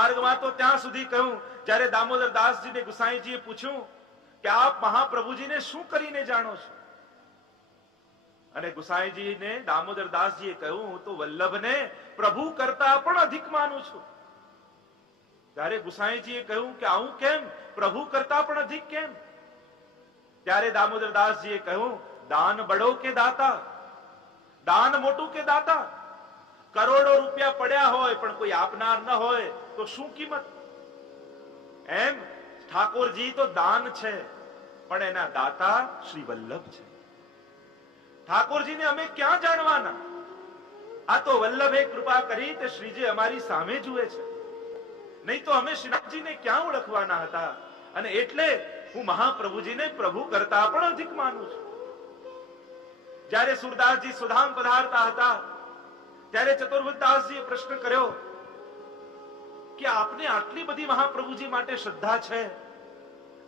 માર્ગમાં તો ત્યાં સુધી કહ્યું જ્યારે દામોદર દાસજીને ગુસાઈજીએ પૂછ્યું કે આપ મહાપ્રભુજીને શું કરીને જાણો છો? અને ગુસાઈજીને દામોદર દાસજીએ કહ્યું હું તો વલ્લભને પ્રભુ કરતા પણ અધિક માનું છું. ત્યારે ગુસાઈજીએ કહ્યું કે આવું કેમ? પ્રભુ કરતા પણ અધિક કેમ? ત્યારે દામોદર દાસજીએ કહ્યું દાન બડો કે દાતા? દાન મોટું કે દાતા? કરોડો રૂપિયા પડ્યા હોય પણ કોઈ આપનાર ન હોય તો શું કિંમત? એમ ઠાકોરજી તો દાન છે પણ એના દાતા શ્રી વલ્લભ છે. ઠાકોરજીને અમે ક્યાં જાણવાના? આ તો વલ્લભે કૃપા કરી તે શ્રીજી અમારી સામે જુએ છે, નહીં તો અમે શ્રીનાથજીને ક્યાં ઓળખવાના હતા? અને એટલે હું મહાપ્રભુજીને પ્રભુ કરતા પણ અધિક માનું છું. જ્યારે સુરદાસજી સુધામ પધારતા હતા ત્યારે ચતુર્વૃતદાસજીએ પ્રશ્ન કર્યો કે આપને આટલી બધી મહાપ્રભુજી માટે શ્રદ્ધા છે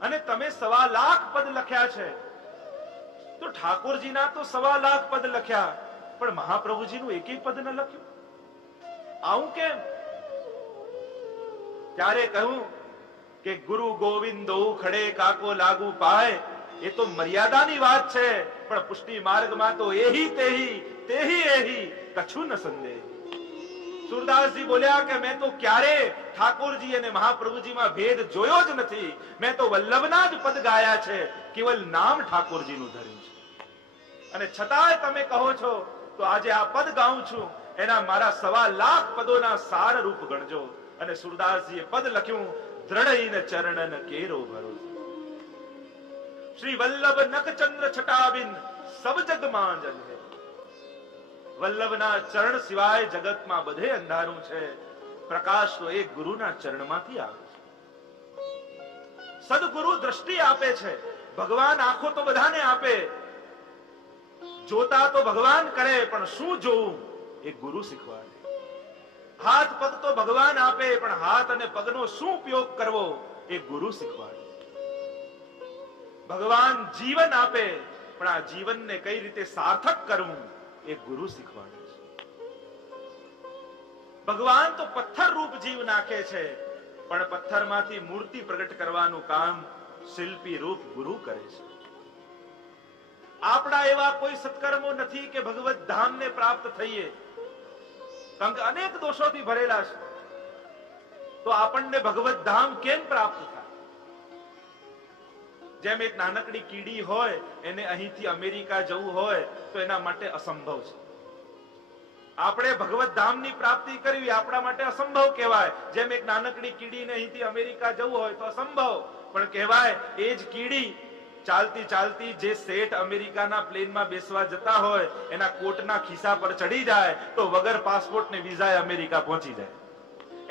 અને તમે 1.25 લાખ પદ લખ્યા છે, તો ઠાકોરજીના તો 1.25 લાખ પદ લખ્યા પણ મહાપ્રભુજીનું એક પદ ન લખ્યું, આવું કેમ? ત્યારે કહ્યું કે ગુરુ ગોવિંદો ખડે કાકો લાગુ પાય, એ તો મર્યાદાની વાત છે, પણ પુષ્ટિ માર્ગમાં તો એહી તેહી તેહી એહી કછું ન સંદેહ. સુરદાસજી બોલ્યા કે મેં તો ક્યારે ઠાકોરજી અને મહાપ્રભુજીમાં ભેદ જોયો જ નથી. મેં તો વલ્લભના જ પદ ગાયા છે, કેવલ નામ ઠાકોરજીનું ધર્યું છે. અને છતાંય તમે કહો છો તો આજે આ પદ ગાઉં છું એના મારા 1.25 લાખ પદોના સાર રૂપ ગણજો. અને સુરદાસજીએ પદ લખ્યું દ્રઢઈન ચરણન કેરો ભરોસો. શ્રી વલ્લભ નખચંદ્ર છટાબિન સબ જગ માં જન હે. વલ્લભના ચરણ સિવાય જગતમાં બધે અંધારું છે. પ્રકાશ તો એક ગુરુના ચરણમાંથી આવે છે. સદગુરુ દ્રષ્ટિ આપે છે. ભગવાન આંખો તો બધાને આપે, જોતા તો ભગવાન કરે પણ શું જોવું એ ગુરુ શીખવાડે. હાથ પગ તો ભગવાન આપે પણ હાથ અને પગનો શું ઉપયોગ કરવો એ ગુરુ શીખવાડે. ભગવાન જીવન આપે પણ આ જીવનને કઈ રીતે સાર્થક કરવું એ ગુરુ શીખવાડે છે. ભગવાન તો પથ્થર રૂપ જીવ નાખે છે પણ પથ્થરમાંથી મૂર્તિ પ્રગટ કરવાનું કામ શિલ્પી રૂપ ગુરુ કરે છે. આપણા એવા કોઈ સત્કર્મો નથી કે ભગવત ધામને પ્રાપ્ત થઈએ, કારણ કે અનેક દોષોથી ભરેલા છે. તો આપણને ભગવત ધામ કેમ પ્રાપ્ત થાય? જેમ એક નાનકડી કીડી હોય, એને અહીંથી અમેરિકા જવું હોય તો એના માટે અસંભવ છે. આપણે ભગવત ધામની પ્રાપ્તિ કરવી આપણા માટે અસંભવ કહેવાય. જેમ એક નાનકડી કીડીને અહીંથી અમેરિકા જવું હોય તો અસંભવ, પણ કહેવાય એ જ કીડી ચાલતી ચાલતી જે શેઠ અમેરિકાના પ્લેનમાં બેસવા જતા હોય એના કોટના ખિસ્સા પર ચડી જાય તો વગર પાસપોર્ટ ને વિઝાએ અમેરિકા પહોંચી જાય.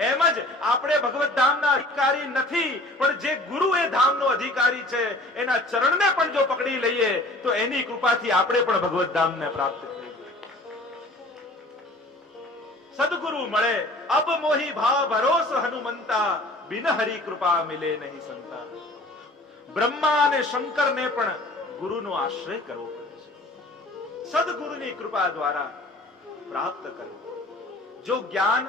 એમ જ આપણે ભગવત ધામના અધિકારી નથી, પણ જે ગુરુ એ ધામનો અધિકારી છે એના ચરણને પણ જો પકડી લઈએ તો એની કૃપાથી આપણે પણ ભગવત ધામને પ્રાપ્ત કરીએ. સદગુરુ મળે અબ મોહી ભાવ ભરોસ હનુમંતા, બિન હરિ કૃપા મિલે નહીં સંતા. બ્રહ્મા અને શંકરને પણ ગુરુનો આશ્રય કરવો પડે છે. સદગુરુની કૃપા દ્વારા પ્રાપ્ત કરવું. જો જ્ઞાન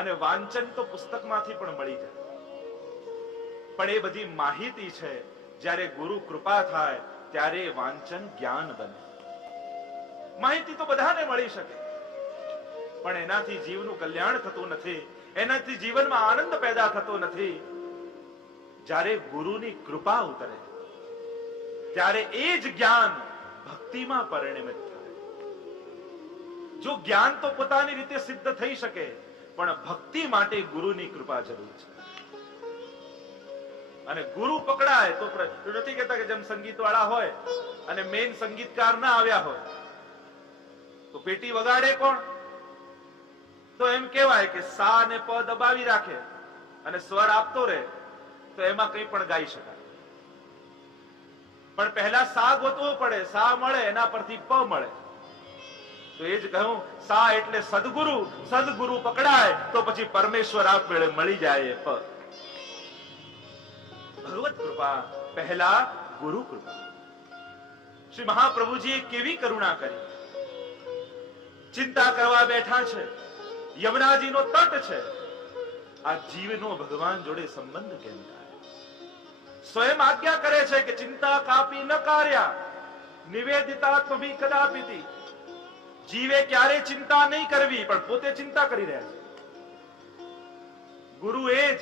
અને વાંચન તો પુસ્તકમાંથી પણ મળી જાય, પણ એ બધી માહિતી છે જ્યારે ગુરુ કૃપા થાય ત્યારે વાંચન જ્ઞાન બને. માહિતી તો બધાને મળી શકે પણ એનાથી જીવનું કલ્યાણ થતું નથી, એનાથી જીવનમાં આનંદ પેદા થતો નથી. જ્યારે ગુરુની કૃપા ઉતરે ત્યારે એ જ જ્ઞાન ભક્તિમાં પરિણમિત થાય. જો જ્ઞાન તો પોતાની રીતે સિદ્ધ થઈ શકે પણ ભક્તિ માટે ગુરુની કૃપા જરૂર છે. અને ગુરુ પકડાય તો નથી કહેતા કે જેમ સંગીત વાળા હોય અને મેઇન સંગીતકાર ના આવ્યા હોય તો પેટી વગાડે કોણ? તો એમ કહેવાય કે સા ને પ દબાવી રાખે અને સ્વર આપતો રહે તો એમાં કંઈ પણ ગાઈ શકાય. પણ પહેલા સા ગોતવો પડે, સા મળે એના પરથી પ મળે. તો એ જ કહ્યું સા એટલે સદગુરુ, સદગુરુ પકડાય તો પછી પરમેશ્વર આપમેળે મળી જાય. પ ભગવત કૃપા પહેલા ગુરુ કૃપા. શ્રી મહાપ્રભુજીએ કેવી કરુણા કરી. ચિંતા કરવા બેઠા છે, યમુનાજીનો તટ છે, આ જીવનો ભગવાન જોડે સંબંધ કેમ થાય? સ્વયં આજ્ઞા કરે છે કે ચિંતા કાપી ન કાર્યા નિવેદિતાત્મભી કદાપિતિ. જીવે ક્યારે ચિંતા નહીં કરવી, પણ પોતે ચિંતા કરી રહ્યા છે. ગુરુ એ જ,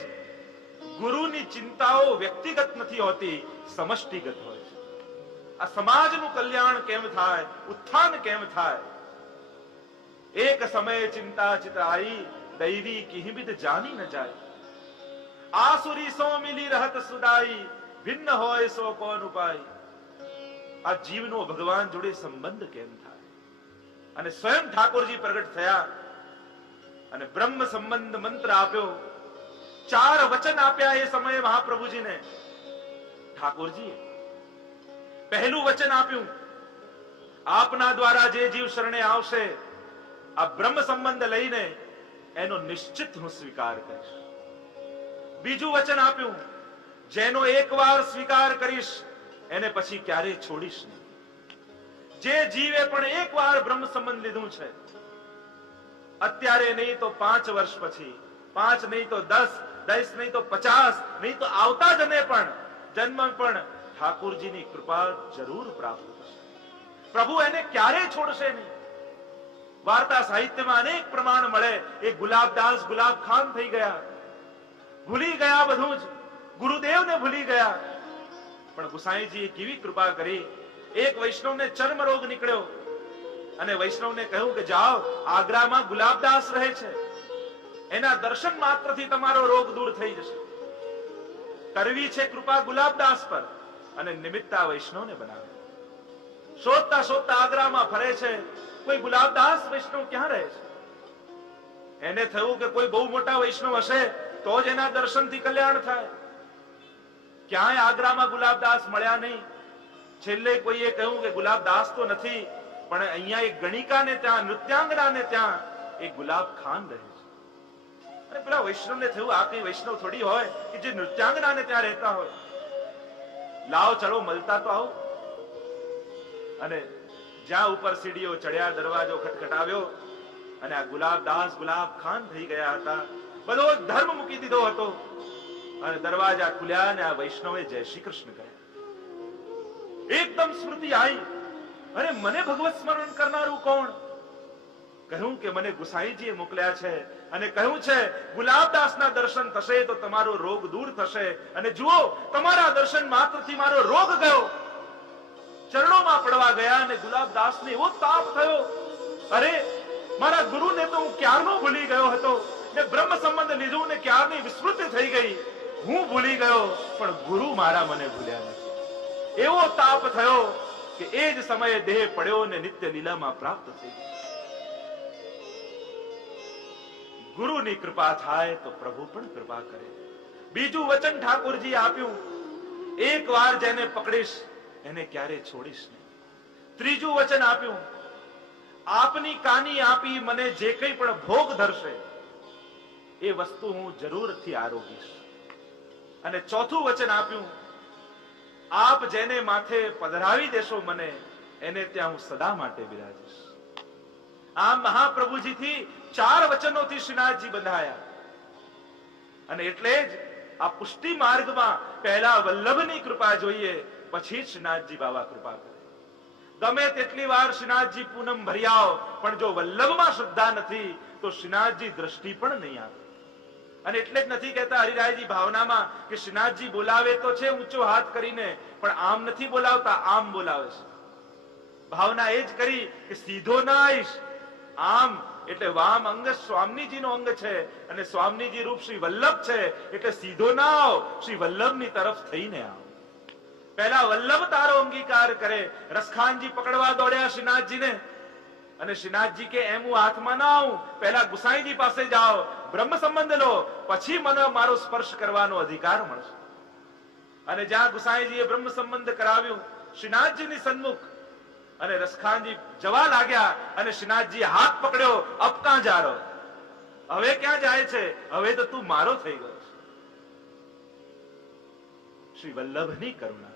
ગુરુની ચિંતાઓ વ્યક્તિગત નથી હોતી, સમષ્ટિગત હોય છે. આ સમાજનું કલ્યાણ કેમ થાય, ઉત્થાન કેમ થાય? એક સમયે ચિંતા ચિતરાઈ દૈવી કિહિબિદ જાની ન જાય. આસુરી સો મિલી રહત સુદાઈ ભિન્ન હોય સો કોન ઉપાય. આ જીવનો ભગવાન જોડે સંબંધ કેમ થાય? અને સ્વયં ઠાકોરજી પ્રગટ થયા અને બ્રહ્મ સંબંધ મંત્ર આપ્યો. 4 વચન આપ્યા એ સમયે મહાપ્રભુજીને. ઠાકોરજી પહેલું વચન આપ્યું, આપના દ્વારા જે જીવ શરણે આવશે આ બ્રહ્મ સંબંધ લઈને એનો નિશ્ચિત હું સ્વીકાર કરીશ. બીજું વચન આપ્યું, જેનો એકવાર સ્વીકાર કરીશ એને પછી ક્યારેય છોડીશ નહીં. જે જીવે પણ એકવાર બ્રહ્મ સંબંધ લીધું છે, અત્યારે નહીં તો 5 વર્ષ પછી, 5 નહીં તો 10, 10 નહીં તો 50, નહીં તો આવતા જન્મ પણ ઠાકોરજીની કૃપા જરૂર પ્રાપ્ત થશે. પ્રભુ એને ક્યારેય છોડશે નહીં. વાર્તા સાહિત્યમાં અનેક પ્રમાણ મળે. એ ગુલાબદાસ ગુલાબ ખાન થઈ ગયા, ભૂલી ગયા બધું જ, ગુરુદેવને ભૂલી ગયા. પણ ગુસાઈજીએ કેવી કૃપા કરી. એક વૈષ્ણવને ચર્મ રોગ નીકળ્યો અને વૈષ્ણવને કહ્યું કે જાઓ, આગ્રામાં ગુલાબદાસ રહે છે, એના દર્શન માત્રથી તમારો રોગ દૂર થઈ જશે. કરવી છે કૃપા ગુલાબદાસ પર અને નિમિત્તા વૈષ્ણવને બનાવે. શોધતા શોધતા આગ્રામાં ફરે છે, કોઈ ગુલાબદાસ વૈષ્ણવ ક્યાં રહે છે? એને થયું કે કોઈ બહુ મોટા વૈષ્ણવ હશે તો જ એના દર્શનથી કલ્યાણ થાય. ક્યાંય આગ્રામાં ગુલાબદાસ મળ્યા નહીં. છેલ્લે કોઈએ કહ્યું કે ગુલાબદાસ તો નથી, પણ અહીંયા એક ગણિકાને ત્યાં, નૃત્યાંગનાને ત્યાં એક ગુલાબ ખાન રહે છે. અને પેલા વૈષ્ણવને થયું આ કઈ વૈષ્ણવ થોડી હોય કે જે નૃત્યાંગનાને ત્યાં રહેતા હોય. લાવ ચલો મળતા તો આવું. અને જ્યાં ઉપર સીડીઓ ચડ્યા, દરવાજો ખટખટાવ્યો અને આ ગુલાબદાસ ગુલાબ ખાન થઈ ગયા હતા. બધો ધર્મ મૂકી દીધો હતો અને દરવાજા ખુલ્યા અને આ વૈષ્ણવે જય શ્રી કૃષ્ણ કહ્યા. એકદમ સ્મૃતિ આવી, અરે મને ભગવત સ્મરણ કરનારું કોણ? કહ્યું કે મને ગુસાઈજીએ મોકલ્યા છે અને કહ્યું છે ગુલાબદાસના દર્શન થશે તો તમારો રોગ દૂર થશે. અને જુઓ, તમારા દર્શન માત્રથી મારો રોગ ગયો. ચરણોમાં પડવા ગયા અને ગુલાબદાસને એવો તાપ થયો, અરે મારા ગુરુને તો હું ક્યારનો ભૂલી ગયો હતો ને બ્રહ્મ સંબંધ લીધું ને ક્યારની વિસ્મૃતિ થઈ ગઈ. હું ભૂલી ગયો પણ ગુરુ મારા મને ભૂલ્યા નથી. એવો તાપ થયો કે એ જ સમયે દેહ પડ્યો ને નિત્ય લીલામાં પ્રાપ્ત થઈ ગયો. ગુરુની કૃપા થાય તો પ્રભુ પણ કૃપા કરે. બીજું વચન ઠાકોરજી આપ્યું, એકવાર જેને પકડીશ એને ક્યારે છોડીશ નહીં. ત્રીજું વચન આપ્યું, આપની કાની આપી મને જે કંઈ પણ ભોગ ધરશે એ વસ્તુ હું જરૂરથી આરોગીશ. અને ચોથું વચન આપ્યું, આપ જેને માથે પધરાવી દેશો મને એને ત્યાં હું સદા માટે બિરાજીશ. આમ મહાપ્રભુજીથી 4 વચનોથી શ્રીનાથજી બંધાયા. અને એટલે જ આ પુષ્ટિ માર્ગમાં પહેલા વલ્લભની કૃપા જોઈએ, પછી શ્રીનાથજી બાબા કૃપા કરે. ગમે તેટલી વાર શ્રીનાથજી પૂનમ ભરી આવો, પણ જો વલ્લભમાં શ્રદ્ધા નથી તો શ્રીનાથજી દ્રષ્ટિ પણ નહીં આવે. અને એટલે જ નથી કહેતા હરિરાયજી ભાવનામાં કે શ્રીનાથજી બોલાવે તો છે ઊંચો હાથ કરીને, પણ આમ નથી બોલાવતા, આમ બોલાવે છે. ભાવના એ જ કરી કે સીધો ના આવીશ, આમ. એટલે વામ અંગ સ્વામીજીનો અંગ છે અને સ્વામીજી રૂપ શ્રી વલ્લભ છે, એટલે સીધો ના આવો, શ્રી વલ્લભની તરફ થઈને આવો. પહેલા વલ્લભ તારો અંગીકાર કરે. રસખાનજી પકડવા દોડ્યા શ્રીનાથજીને અને શ્રીનાથજી કે એમ હું હાથમાં ના આવું, પહેલા ગુસાઈજી પાસે જાઓ, બ્રહ્મ સંબંધ લો, પછી મને મારો સ્પર્શ કરવાનો અધિકાર મળશે. અને જ્યાં ગુસાઈજીએ બ્રહ્મ સંબંધ કરાવ્યું શ્રીનાથજીની સન્મુખ, અને રસખાનજી જવા લાગ્યા અને શ્રીનાથજી હાથ પકડ્યો, અબ ક્યાં જા રહો? હવે ક્યાં જાય છે? હવે તો તું મારો થઈ ગયો છે. શ્રી વલ્લભની કરુણા.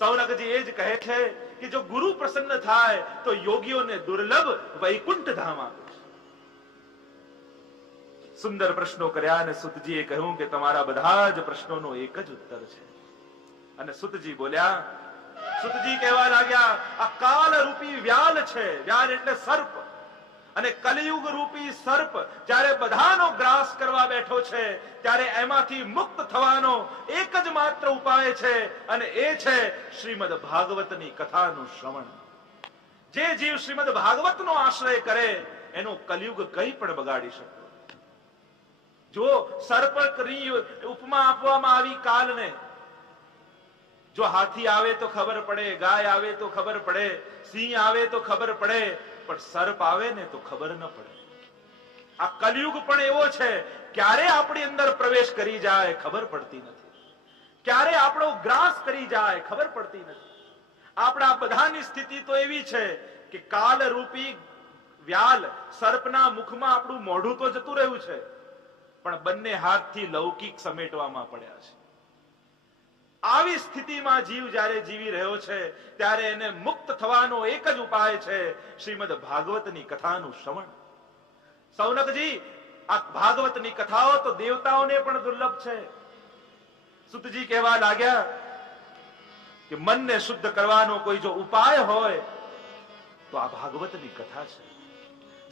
સૌનકજી એ જ કહે છે કે જો ગુરુ પ્રસન્ન થાય તો યોગીઓને દુર્લભ વૈકુંઠ ધામ આપે છે. સુંદર પ્રશ્નો કર્યા અને સુતજીએ કહ્યું કે તમારા બધા જ પ્રશ્નોનો એક જ ઉત્તર છે. અને સુતજી બોલ્યા, સુતજી કહેવા લાગ્યા, આ કાલ રૂપી વ્યાલ છે. વ્યાલ એટલે સર્પ. અને કલિયુગ રૂપી સર્પ જ્યારે બધાનો ગ્રાસ કરવા બેઠો છે ત્યારે એમાંથી મુક્ત થવાનો એક જ માત્ર ઉપાય છે અને એ છે શ્રીમદ ભાગવતની કથાનું શ્રવણ. જે જીવ શ્રીમદ ભાગવતનો આશ્રય કરે એનો કલિયુગ કંઈ પણ બગાડી શકતો. જો સર્પની ઉપમા આપવામાં આવી કાલને, જો હાથી આવે તો ખબર પડે, ગાય આવે તો ખબર પડે, સિંહ આવે તો ખબર પડે, પણ સર્પ આવે ને તો ખબર ન પડે. આ કલિયુગ પણ એવો છે, ક્યારે આપણી અંદર પ્રવેશ કરી જાય ખબર પડતી નથી, ક્યારે આપણો ગ્રાસ કરી જાય ખબર પડતી નથી. આપણા બધાની સ્થિતિ તો એવી છે કે કાલ રૂપી વ્યાલ સર્પના મુખમાં આપણું મોઢું તો જતું રહ્યું છે, પણ બંને હાથથી લૌકિક સમેટવામાં પડ્યા છે. આવી સ્થિતિમાં જીવ જ્યારે જીવી રહ્યો છે ત્યારે એને મુક્ત થવાનો એક જ ઉપાય છે શ્રીમદ ભાગવતની કથાનું શ્રવણ. સૌનકજી, આ ભાગવતની કથાઓ તો દેવતાઓને પણ દુર્લભ છે. સુતજી કહેવા લાગ્યા કે મનને શુદ્ધ કરવાનો કોઈ જો ઉપાય હોય તો આ ભાગવતની કથા છે.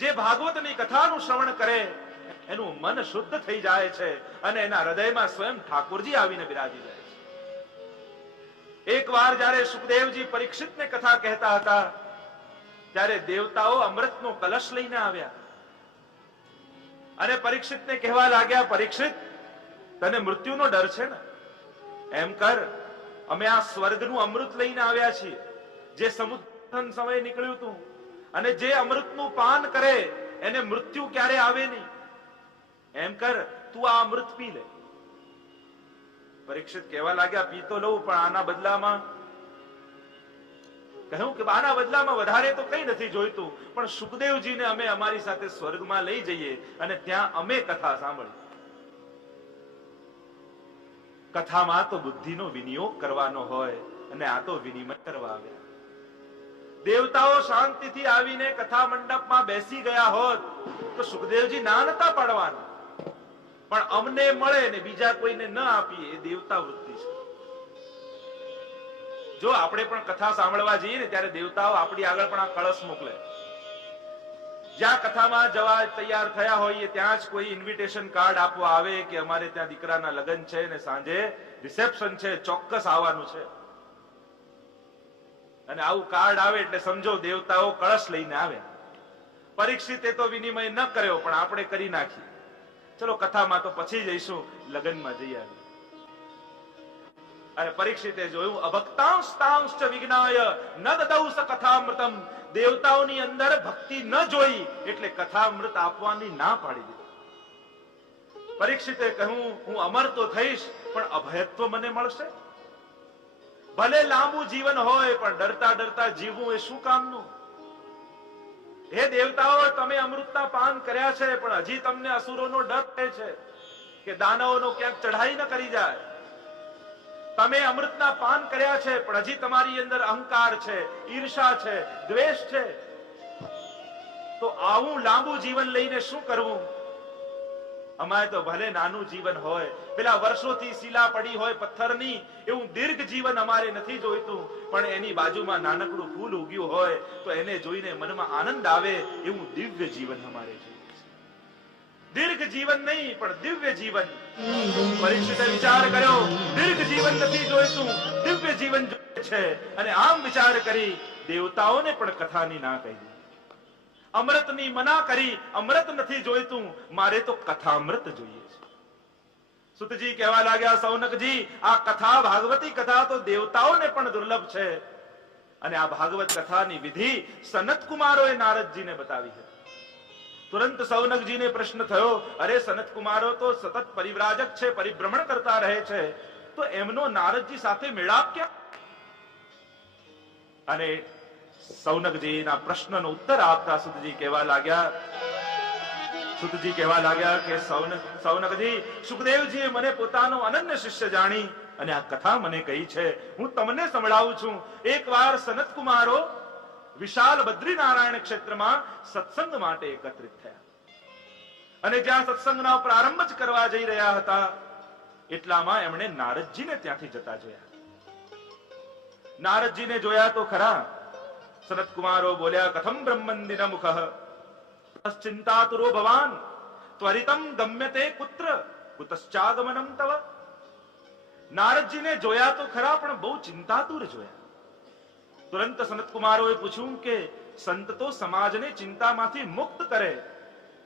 જે ભાગવતની કથાનું શ્રવણ કરે એનું મન શુદ્ધ થઈ જાય છે અને એના હૃદયમાં સ્વયં ઠાકોરજી આવીને બિરાજી જાય છે. એક વાર જ્યારે સુખદેવજી પરીક્ષિતને કથા કહેતા હતા ત્યારે દેવતાઓ અમૃતનો કલશ લઈને આવ્યા અને પરીક્ષિતને કહેવા લાગ્યા, પરીક્ષિત, તને મૃત્યુનો ડર છે ને? એમ કર, અમે આ સ્વર્ગનું અમૃત લઈને આવ્યા છીએ, જે સમુદ્ર સમયે નીકળ્યું હતું, અને જે અમૃતનું પાન કરે એને મૃત્યુ ક્યારે આવે નહીં. એમ કર, તું આ અમૃત પી લે. પરીક્ષિત કહેવા લાગ્યા, પી તો લઉં, પણ આના બદલામાં, કહ્યું કે આના બદલામાં વધારે તો કઈ નથી જોઈતું, પણ સુખદેવજીને અમે અમારી સાથે સ્વર્ગમાં લઈ જઈએ અને ત્યાં અમે કથા સાંભળીએ. કથામાં તો બુદ્ધિનો વિનિયોગ કરવાનો હોય અને આ તો વિનિમય કરવા આવ્યા. દેવતાઓ શાંતિથી આવીને કથા મંડપમાં બેસી ગયા હોત તો સુખદેવજી ના નતા પાડવાના, પણ અમને મળે ને બીજા કોઈને ન આપીએ એ દેવતા વૃત્તિ છે. જો આપણે પણ કથા સાંભળવા જઈએ ને ત્યારે દેવતાઓ આપણી આગળ પણ આ કળશ મોકલે. જ્યાં કથામાં જવા તૈયાર થયા હોઈએ ત્યાં જ કોઈ ઇન્વિટેશન કાર્ડ આપવા આવે કે અમારે ત્યાં દીકરાના લગ્ન છે ને સાંજે રિસેપ્શન છે, ચોક્કસ આવવાનું છે. અને આવું કાર્ડ આવે એટલે સમજો દેવતાઓ કળશ લઈને આવ્યા. પરીક્ષિતે તો વિનિમય ન કર્યો, પણ આપણે કરી નાખીએ. ચલો કથામાં તો પછી જઈશું, લગ્નમાં જઈ આવી. અને પરીક્ષિતે જોયું, અભક્તાંસ્તાંશ્ચ વિજ્ઞાય ન દદૌ સ કથામૃતમ. દેવતાઓની અંદર ભક્તિ ન જોઈ એટલે કથામૃત આપવાની ના પાડી દીધી. પરીક્ષિતે કહ્યું, હું અમર તો થઈશ પણ અભયત્વ મને મળશે? ભલે લાંબુ જીવન હોય પણ ડરતા ડરતા જીવવું એ શું કામનું? હે દેવતાઓ, તમે અમૃતના પાન કર્યા છે પણ હજી તમને અસુરોનો ડર રહે છે કે દાનવોનો ક્યાંક ચઢાઈ ન કરી જાય. તમે અમૃતના પાન કર્યા છે પણ હજી તમારી અંદર અહંકાર છે, ઈર્ષા છે, દ્વેષ છે. તો આવું લાંબુ જીવન લઈને શું કરવું? અમારે તો ભલે નાનું જીવન હોય, પેલા વર્ષોથી શીલા પડી હોય પથ્થરની, એવું દીર્ઘ જીવન અમારે નથી જોઈતું, પણ એની બાજુમાં નાનકડું ફૂલ ઉગ્યું હોય તો એને જોઈને મનમાં આનંદ આવે એવું દિવ્ય જીવન અમારે જોઈએ છે. દીર્ઘ જીવન નહીં પણ દિવ્ય જીવન. પરીક્ષિતે વિચાર કર્યો, દીર્ઘ જીવન નથી જોઈતું, દિવ્ય જીવન જોઈએ છે. અને આમ વિચાર કરી દેવતાઓને પણ કથાની ના કહી. અમૃતની મના કરી, અમૃત નથી જોઈતું, મારે તો કથામૃત જોઈએ છે. સુતજી કહેવા લાગ્યા, સૌનકજી, આ કથા, ભાગવતી કથા તો દેવતાઓને પણ દુર્લભ છે. અને આ ભાગવત કથાની વિધિ સનત કુમારોએ નારદજીને બતાવી હતી. તુરંત સૌનકજીને પ્રશ્ન થયો, અરે સનત કુમારો તો સતત પરિવ્રાજક છે, પરિભ્રમણ કરતા રહે છે, તો એમનો નારદજી સાથે મેળાપ ક્યાં? અને સૌનકજીના પ્રશ્નનો ઉત્તર આપતા સુતજી કહેવા લાગ્યા કે સૌનકજી, સુખદેવજીએ મને પોતાનો અનન્ય શિષ્ય જાણી અને આ કથા મને કહી છે, હું તમને સંભળાવું છું. એકવાર સનત કુમારો વિશાલ બદ્રીનારાયણ ક્ષેત્રમાં સત્સંગ માટે એકત્રિત થયા અને જ્યાં સત્સંગનો પ્રારંભ જ કરવા જઈ રહ્યા હતા એટલામાં એમણે નારદજીને ત્યાંથી જતા જોયા. નારદજીને જોયા તો ખરા. સનત કુમારો બોલ્યા, કથમ બ્રહ્મંદિન મુખઃ ચિંતાતુરો ભવાન ત્વરિતમ ગમ્યતે પુત્ર કુતશ્ચાગમનમ તવ. નારદજીને જોયા તો ખરા, પણ બહુ ચિંતાતુર જોયા. તુરંત સનત કુમારોએ પૂછ્યું કે સંત તો સમાજને ચિંતામાંથી મુક્ત કરે,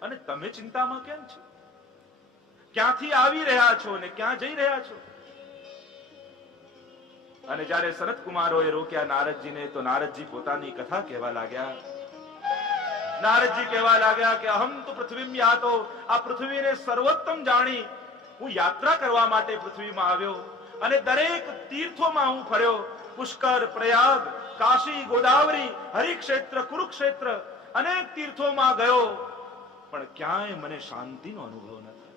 અને તમે ચિંતામાં કેમ છો? ક્યાંથી આવી રહ્યા છો ને ક્યાં જઈ રહ્યા છો? અને જ્યારે સનત કુમારોએ રોક્યા નારદજીને, તો નારદજી પોતાની કથા કહેવા લાગ્યા. નારદજી કહેવા લાગ્યા કે અહમ તો પૃથ્વીમ યાતો, આ પૃથ્વીને સર્વોત્તમ જાણી હું યાત્રા કરવા માટે પૃથ્વીમાં આવ્યો, અને દરેક તીર્થોમાં હું ફર્યો. પુષ્કર, પ્રયાગ, કાશી, ગોદાવરી, હરિક્ષેત્ર, કુરુક્ષેત્ર અનેક તીર્થોમાં ગયો, પણ ક્યાંય મને શાંતિનો અનુભવ ન થયો.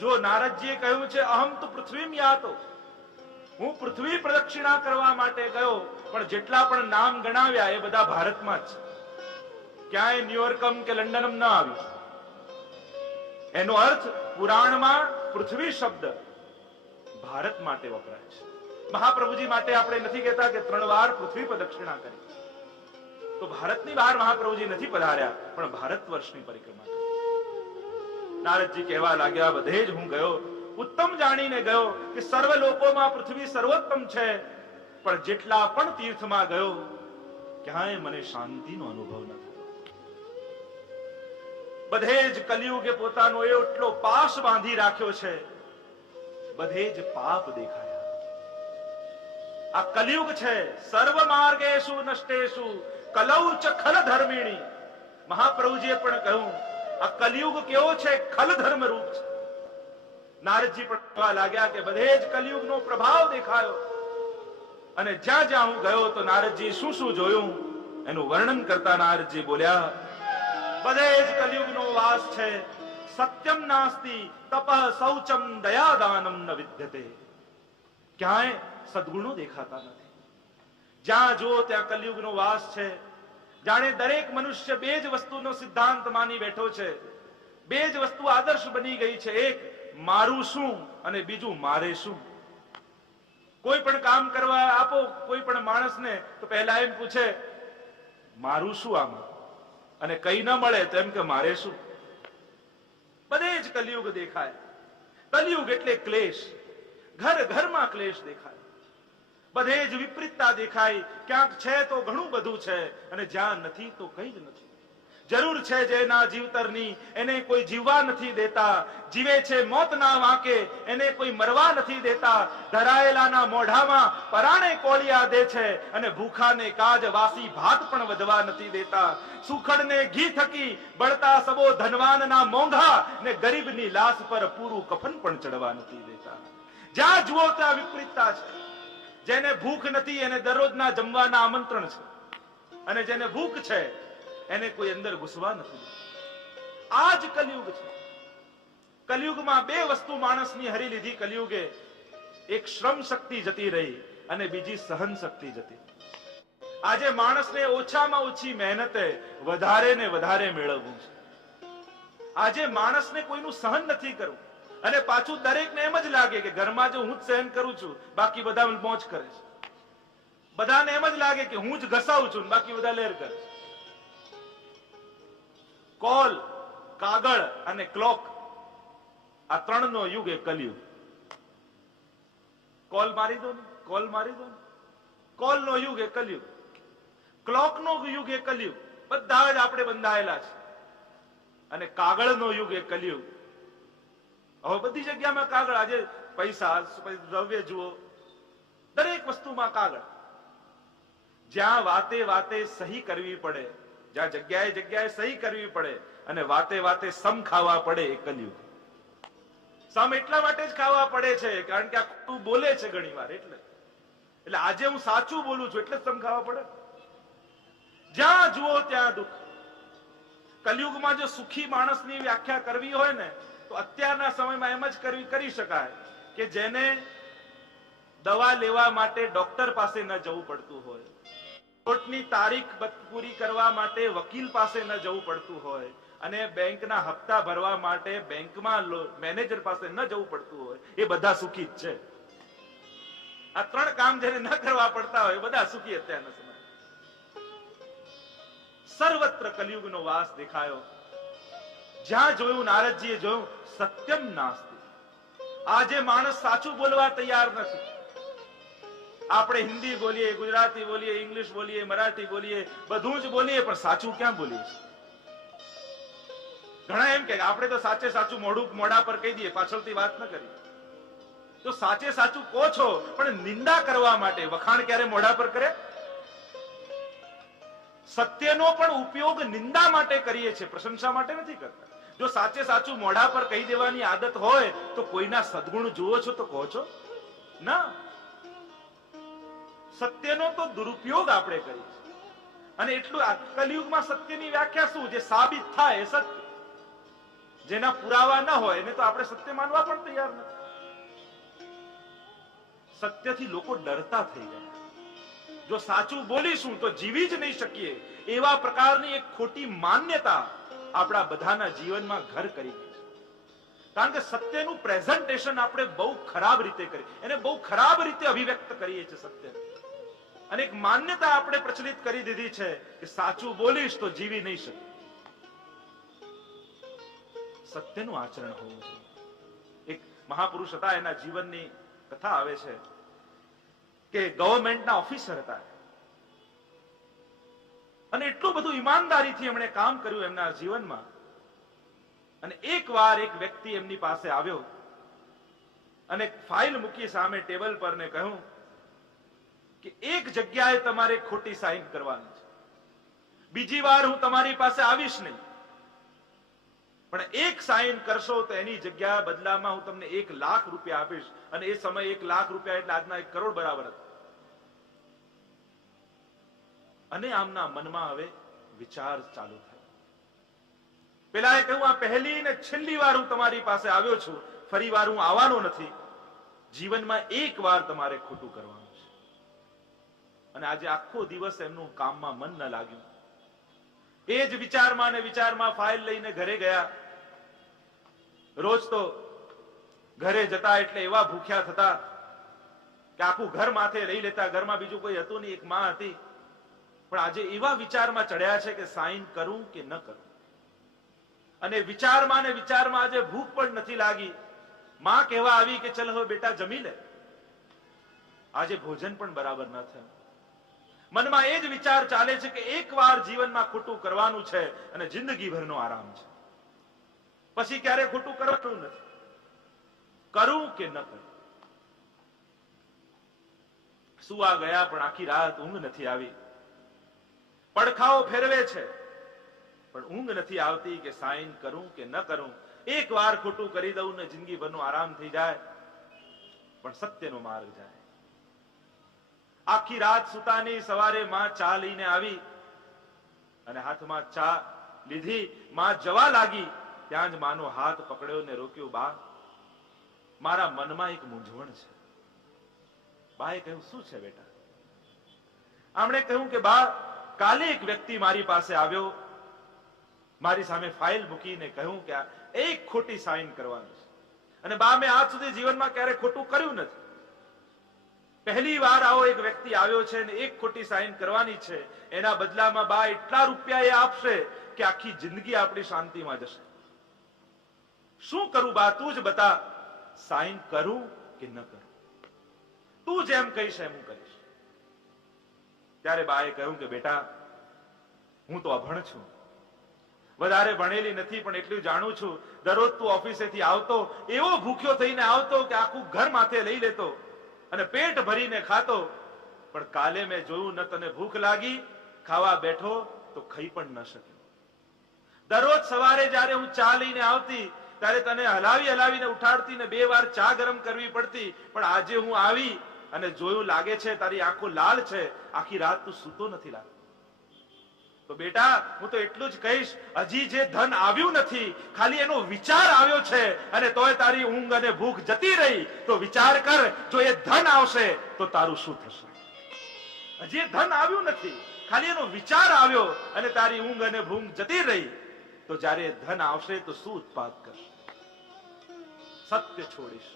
જો નારદજીએ કહ્યું છે અહમ તો પૃથ્વીમ યાતો, હું પૃથ્વી પ્રદક્ષિણા કરવા માટે ગયો, પણ જેટલા પણ નામ ગણાવ્યા એ બધા ભારતમાં જ છે. ક્યાંય ન્યુયોર્કમ કે લંડનમ ન આવ્યું. એનો અર્થ પુરાણમાં પૃથ્વી શબ્દ ભારત માટે વપરાય છે. મહાપ્રભુજી માટે આપણે નથી કહેતા કે 3 વાર પૃથ્વી પ્રદક્ષિણા કરી. તો ભારતની બહાર મહાપ્રભુજી નથી પધાર્યા, પણ ભારત વર્ષની પરિક્રમા કરી. નારદજી કહેવા લાગ્યા, બધે જ હું ગયો, ઉત્તમ જાણીને ગયો કે સર્વ લોકોમાં પૃથ્વી સર્વોત્તમ છે, પણ જેટલા પણ તીર્થમાં ગયો ક્યાંય મને શાંતિનો અનુભવ ન થયો. બધે જ કલિયુગે પોતાનો એટલો પાશ બાંધી રાખ્યો છે, બધે જ પાપ દેખાયા. આ કલિયુગ છે. સર્વ માર્ગેષુ નષ્ટેષુ કલૌ ચ ખલ ધર્મિણી. મહાપ્રભુજીએ પણ કહ્યું આ કલિયુગ કેવો છે? ખલ ધર્મ રૂપ છે. નારદજી પણ કહેવા લાગ્યા કે બધે જ કલિયુગનો પ્રભાવ દેખાયો. અને જ્યાં જ્યાં હું ગયો તો નારદજી શું શું જોયું એનું વર્ણન કરતા નારદજી બોલ્યા, બધે જ કલિયુગનો વાસ છે. સત્યમ નાસ્તિ તપ શૌચમ દયાદાનમ ન વિદ્યતે. ક્યાંય સદગુણો દેખાતા નથી. જ્યાં જુઓ ત્યાં કલિયુગનો વાસ છે. જાણે દરેક મનુષ્ય બે જ વસ્તુનો સિદ્ધાંત માની બેઠો છે. બે જ વસ્તુ આદર્શ બની ગઈ છે. એક મારું શું અને બીજું મારે શું. કોઈ પણ કામ કરવા આપો કોઈ પણ માણસને તો પહેલા એમ પૂછે મારું શું આમાં, અને કઈ ન મળે તો એમ કે મારે શું. બધે જ કલિયુગ દેખાય. કલિયુગ એટલે ક્લેશ. ઘર ઘરમાં ક્લેશ દેખાય. બધે જ વિપરીતતા દેખાય. ક્યાંક છે તો ઘણું બધું છે, અને જ્યાં નથી તો કઈ જ નથી. જરૂર છે જેના જીવતરની એને કોઈ જીવવા નથી દેતા. જીવે છે મોત ના વાંકે એને કોઈ મરવા નથી દેતા. ધરાયેલાના મોઢામાં પરાણે કોળિયા દે છે, અને ભૂખાને કાજ વાસી ભાત પણ વધવા નથી દેતા. સુખડને ઘી થકી બળતા સબો ધનવાનના મોંઘા, ને ગરીબની લાશ પર પૂરું કફન પણ ચડવા નથી દેતા. જ્યાં જુઓ ત્યાં વિપરીતતા છે. જેને ભૂખ નથી એને દરરોજના જમવાના આમંત્રણ છે, અને જેને ભૂખ છે એને કોઈ અંદર ઘૂસવા નથી. આ જ કલિયુગ છે. કલિયુગમાં બે વસ્તુ માણસની હરી લીધી કલિયુગે. એક શ્રમ શક્તિ જતી રહી, અને બીજી સહન શક્તિ જતી. આજે માણસને ઓછામાં ઓછી મહેનતે વધારે ને વધારે મેળવવું છે. આજે માણસને કોઈનું સહન નથી કરવું, અને પાછું દરેકને એમ જ લાગે કે ઘરમાં જો હું જ સહન કરું છું બાકી બધા મોજ કરે છે. બધાને એમ જ લાગે કે હું જ ઘસાવું છું બાકી બધા લેર કરે છે. કોલ, કાગળ અને ક્લોક, આ 3 નો યુગ એ કલિયુગ. કોલ મારી દો ને, કોલ મારી દો ને. કોલ નો યુગ એ કલિયુગ. ક્લોક નો યુગ એ કલિયુગ. બધા જ આપણે બંધાયેલા છે. અને કાગળ નો યુગ એ કલિયુગ. હવે બધી જગ્યામાં કાગળ. આજે પૈસા, દ્રવ્ય જુઓ, દરેક વસ્તુમાં કાગળ. જ્યાં વાતે વાતે સહી કરવી પડે, જ્યાં જગ્યાએ જગ્યાએ સહી કરવી પડે, અને વાતે વાતે સમ ખાવા પડે એ કલિયુગ. સમ એટલા માટે જ ખાવા પડે છે કારણ કે આ ખોટું બોલે છે ઘણી વાર. એટલે આજે હું સાચું બોલું છું એટલે સમ ખાવા પડે. જ્યાં જુઓ ત્યાં દુઃખ. કલિયુગમાં જો સુખી માણસની વ્યાખ્યા કરવી હોય ને તો અત્યારના સમયમાં એમ જ કરી શકાય કે જેને દવા લેવા માટે ડોક્ટર પાસે ન જવું પડતું હોય, કોર્ટની તારીખ પૂરી કરવા માટે વકીલ પાસે ન જવું પડતું હોય, અને બેંકના હપ્તા ભરવા માટે બેંકમાં મેનેજર પાસે ન જવું પડતું હોય એ બધા સુખી જ છે. આ 3 કામ જેને ન કરવા પડતા હોય બધા સુખી અત્યારના સમય. સર્વત્ર કલિયુગનો વાસ દેખાયો. જ્યાં જોયું નારદજીએ જોયું સત્યમ નાસ્તિ. આજે માણસ સાચું બોલવા તૈયાર નથી. આપણે હિન્દી બોલીએ, ગુજરાતી બોલીએ, ઇંગ્લિશ બોલીએ, મરાઠી બોલીએ, બધું જ બોલીએ, પણ સાચું ક્યાં બોલીએ છીએ? ઘણા એમ કે આપણે તો સાચે સાચું મોઢા પર કહી દઈએ, પાછળથી વાત ન કરીએ. તો સાચે સાચું કહો છો, પણ નિંદા કરવા માટે વખાણ ક્યારે મોઢા પર કરે? સત્યનો પણ ઉપયોગ નિંદા માટે કરીએ છીએ, પ્રશંસા માટે નથી કરતા. જો સાચે સાચું મોઢા પર કહી દેવાની આદત હોય તો કોઈના સદગુણ જુઓ છો તો કહો છો ના. સત્યનો તો દુરુપયોગ આપણે કરીએ છીએ. અને એટલું કલિયુગમાં સત્યની વ્યાખ્યા શું? જે સાબિત થાય એ સત્ય. જેના પુરાવા ન હોય એને તો આપણે સત્ય માનવા પણ તૈયાર નથી. સત્યથી લોકો ડરતા થઈ ગયા. જો સાચું બોલીશું તો જીવી જ નહીં શકીએ એવા પ્રકારની એક ખોટી માન્યતા આપણા બધાના જીવનમાં ઘર કરી ગઈ છે. કારણ કે સત્યનું પ્રેઝન્ટેશન આપણે બહુ ખરાબ રીતે કરીએ, એને બહુ ખરાબ રીતે અભિવ્યક્ત કરીએ છીએ સત્ય. અને એક માન્યતા આપણે પ્રચલિત કરી દીધી છે કે સાચું બોલીશ તો જીવી નહીં શકે. સત્યનું આચરણ હોવું જોઈએ. એક મહાપુરુષ હતા, એના જીવનની કથા આવે છે કે ગવર્મેન્ટના ઓફિસર હતા અને એટલું બધું ઈમાનદારીથી એમણે કામ કર્યું એમના જીવનમાં. અને એકવાર એક વ્યક્તિ એમની પાસે આવ્યો અને ફાઇલ મૂકી સામે ટેબલ પર ને કહ્યું કે એક જગ્યાએ તમારે ખોટી સાઈન કરવાની છે. બીજી વાર હું તમારી પાસે આવીશ નહીં, પણ એક સાઈન કરશો તો એની જગ્યા બદલામાં હું તમને 1 લાખ રૂપિયા આપીશ. અને એ સમય 1 લાખ રૂપિયા એટલે આજના 1 કરોડ બરાબર હતા. અને આમના મનમાં હવે વિચાર ચાલુ થયો. પેલા એ કહ્યું આ પહેલી ને છેલ્લી વાર હું તમારી પાસે આવ્યો છું, ફરી વાર હું આવવાનો નથી. જીવનમાં એક વાર તમારે ખોટું કરવાનું છે. અને આજે આખો દિવસ એમનું કામમાં મન ન લાગ્યું. એ જ વિચારમાં ને વિચારમાં ફાઇલ લઈને ઘરે ગયા. રોજ તો ઘરે જતા એટલે એવા ભૂખ્યા થતા કે આખું ઘર માથે લઈ લેતા. ઘરમાં બીજું કોઈ હતું નહીં, એક માં હતી. પણ આજે એવા વિચારમાં ચડ્યા છે કે સાઈન કરું કે ન કરું. અને વિચારમાં ને વિચારમાં આજે ભૂખ પણ નથી લાગી. માં કહેવા આવી કે ચલ હવે બેટા જમી લે. આજે ભોજન પણ બરાબર ન થયું. મનમાં એ જ વિચાર ચાલે છે કે એક વાર જીવનમાં ખોટું કરવાનું છે અને જિંદગીભરનો આરામ છે. પછી ક્યારે ખોટું કરવાનું નથી. કરું કે ન કરું. સુવા ગયા પણ આખી રાત ઊંઘ નથી આવી. પડખાઓ ફેરવે છે પણ ઊંઘ નથી આવતી કે સાઈન કરું કે ન કરું. એક વાર ખોટું કરી દઉં ને જિંદગીભરનો આરામ થઈ જાય, પણ સત્યનો માર્ગ જાય. આખી રાત સુતાની. સવારે માં ચા લઈને આવી અને હાથમાં ચા લીધી. માં જવા લાગી ત્યાં જ માનો હાથ પકડ્યો ને રોક્યો. બા, મારા મનમાં એક મૂંઝવણ છે. બાએ કહ્યું શું છે બેટા? આમણે કહ્યું કે બા, કાલે એક વ્યક્તિ મારી પાસે આવ્યો, મારી સામે ફાઇલ મૂકીને કહ્યું કે આ એક ખોટી સાઈન કરવાની છે. અને બા, મેં આજ સુધી જીવનમાં ક્યારે ખોટું કર્યું નથી. પહેલી વાર આવો એક વ્યક્તિ આવ્યો છે અને એક ખોટી સાઈન કરવાની છે. એના બદલામાં બા એટલા રૂપિયા એ આપશે કે આખી જિંદગી આપણી શાંતિમાં જશે. શું કરું બા, તું જ બતા. સાઈન કરું કે ન કરું? તું જેમ કહીશ એમ હું કરીશ. ત્યારે બાએ કહ્યું કે બેટા, હું તો અભણ છું, વધારે ભણેલી નથી, પણ એટલું જાણું છું દરરોજ તું ઓફિસેથી આવતો એવો ભૂખ્યો થઈને આવતો કે આખું ઘર માથે લઈ લેતો અને પેટ ભરીને ખાતો. પણ કાલે મેં જોયું, ન તને ભૂખ લાગી, ખાવા બેઠો તો ખાઈ પણ ન શક્યો. દરરોજ સવારે જ્યારે હું ચા લઈને આવતી ત્યારે તને હલાવી હલાવીને ઉઠાડતી ને 2 વાર ચા ગરમ કરવી પડતી. પણ આજે હું આવી અને જોયું, લાગે છે તારી આંખો લાલ છે, આખી રાત તું સૂતો નથી લાગતો. તો બેટા, હું તો એટલું જ કહીશ, હજી જે ધન આવ્યું નથી, ખાલી એનો વિચાર આવ્યો છે અને તોય તારી ઊંઘ અને ભૂખ જતી રહી. તો વિચાર કર, જો એ ધન આવશે તો તારું શું થશે? હજી ધન આવ્યું નથી, ખાલી એનો વિચાર આવ્યો અને તારી ઊંઘ અને ભૂખ જતી રહી, તો તો જ્યારે ધન આવશે તો શું ઉત્પાદ કરશે? સત્ય છોડીશ.